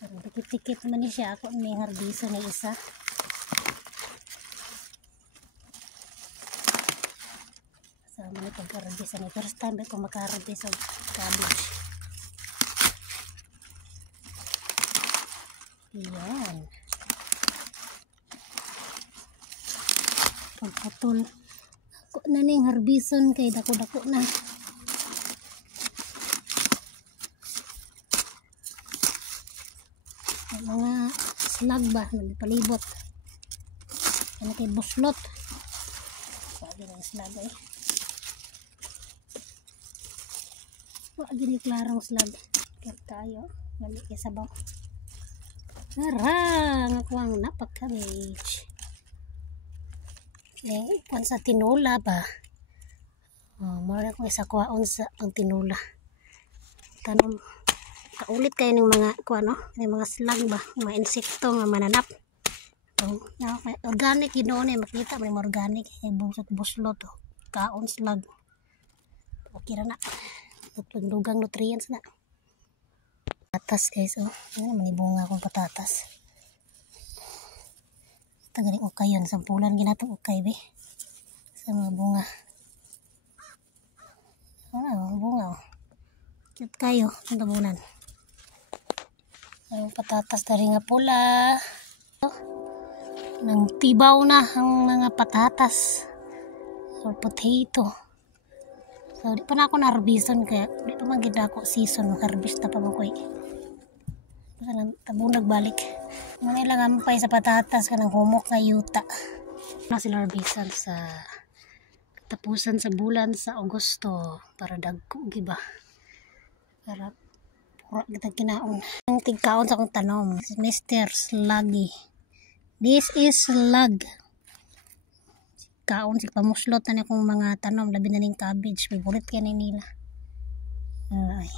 Parang tikit-tikit naman ni siya. Ako may harbiso na isa. Sama na pagka-harbiso na. First time ko makaharbiso cabbage. Ayan. Pagputol. Ako na ning harbison kay dako-dako na. Mga slag ba nagpalibot. Ano kay buslot. Sabi ng slag eh. Wag gini klarong slag. Kaya tayo mali kay sabaw. Harang ako ang napag-cabbage. Eh, kung sa tinula ba? Oh, mara ko isa kuhaon sa ang tinula. Tanong kaulit kayo ng mga kuano, ng mga slag ba, mga insekto nga mananap. So, organic ginoon eh, makita may organic, buslot, kaon slag. Okay ra na. Dugang nutrients na. Patatas guys, oh. Ano manibunga akong patatas. Ito galing ukay yun. Sampulan ginatong ukay, be. Sa mga bunga. Ano, bunga, oh. Cute kayo. Ang tabunan. Ang patatas dari nga pula. Nang tibaw na ang mga patatas. Or potato. So, di pa na ako na-harbison kaya di pa man gina ako season. Mag-harbist na pa mo ko eh. Tabunag balik. Muna lang ampay sa patatas ka ng humok nga yuta. Na sila harbisan sa katapusan sa bulan sa Agosto para dagko giba. Para pura kita kinaon. Ang tigkaon sa akong tanom. Mr. Sluggy. This is slug. Kaon si pamuslot na akong mga tanom labi na ning cabbage. Favorite ka nila. Ay.